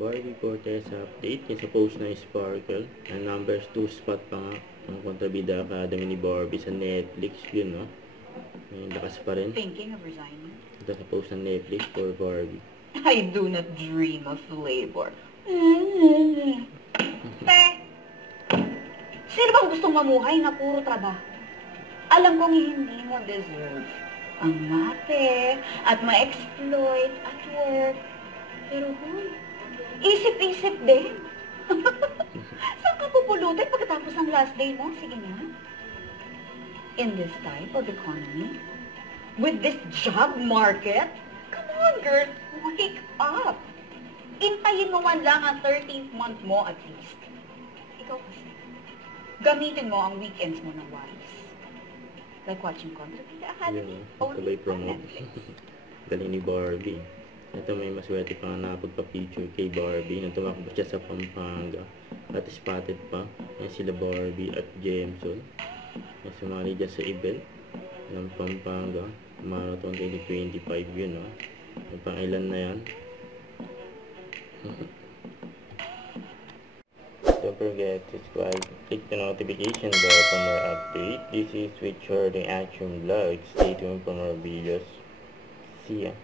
Barbie Cortez update sa post na Sparkle. Ang numbers 2 spot pa nga ang Kontrabida Academy ni Barbie sa Netflix. Yun, no? May lakas pa rin. Thinking of resigning? Ito sa post ng Netflix for Barbie. I do not dream of labor. Te, sino bang gustong mamuhay na puro trabaho? Alam kong hindi mo deserve ang mate at ma-exploit at work. Pero huy, isip-isip din. Saan ka pupulutin pagkatapos ng last day mo? Sige na. In this type of economy, with this job market, come on girl, wake up. Intayin mo man lang ang 13th month mo at least. Ikaw kasi, gamitin mo ang weekends mo ng wise. Like watching Kontrabida Academy, only on Netflix. Galing ni Barbie. Ito may maswerte pa nga napagpa-feature kay Barbie nang tumakbo siya sa Pampanga. At spotted pa yan sila Barbie at Jameson na sumali dyan sa event ng Pampanga Marathon 2025 yun, no? May pangilan na yan. Don't forget to subscribe, click the notification bell for more updates. This is Switch Hoarding Action Vlog. Stay tuned for more videos. See ya.